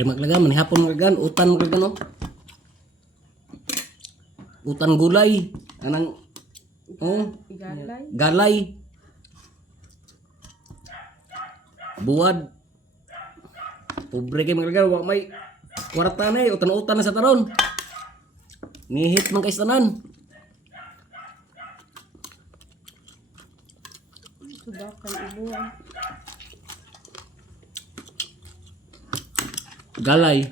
Ari maglaga man hapon maglagan utan maglagan no. Utan gulay anang Galay. galay. Buwad. Pobre kay maglaga wa may kwarta na utan-utan na sa taron. Nihit man kay tanan. Sudakan ibuan. Galay.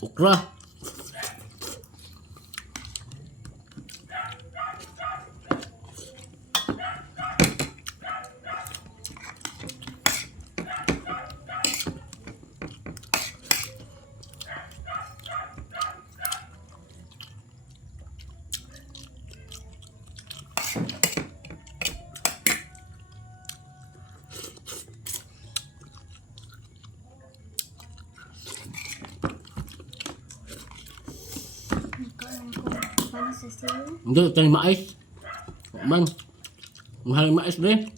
Okra. Paano sa siyo? Hindi tayo mais. Man. Mahal mais bre.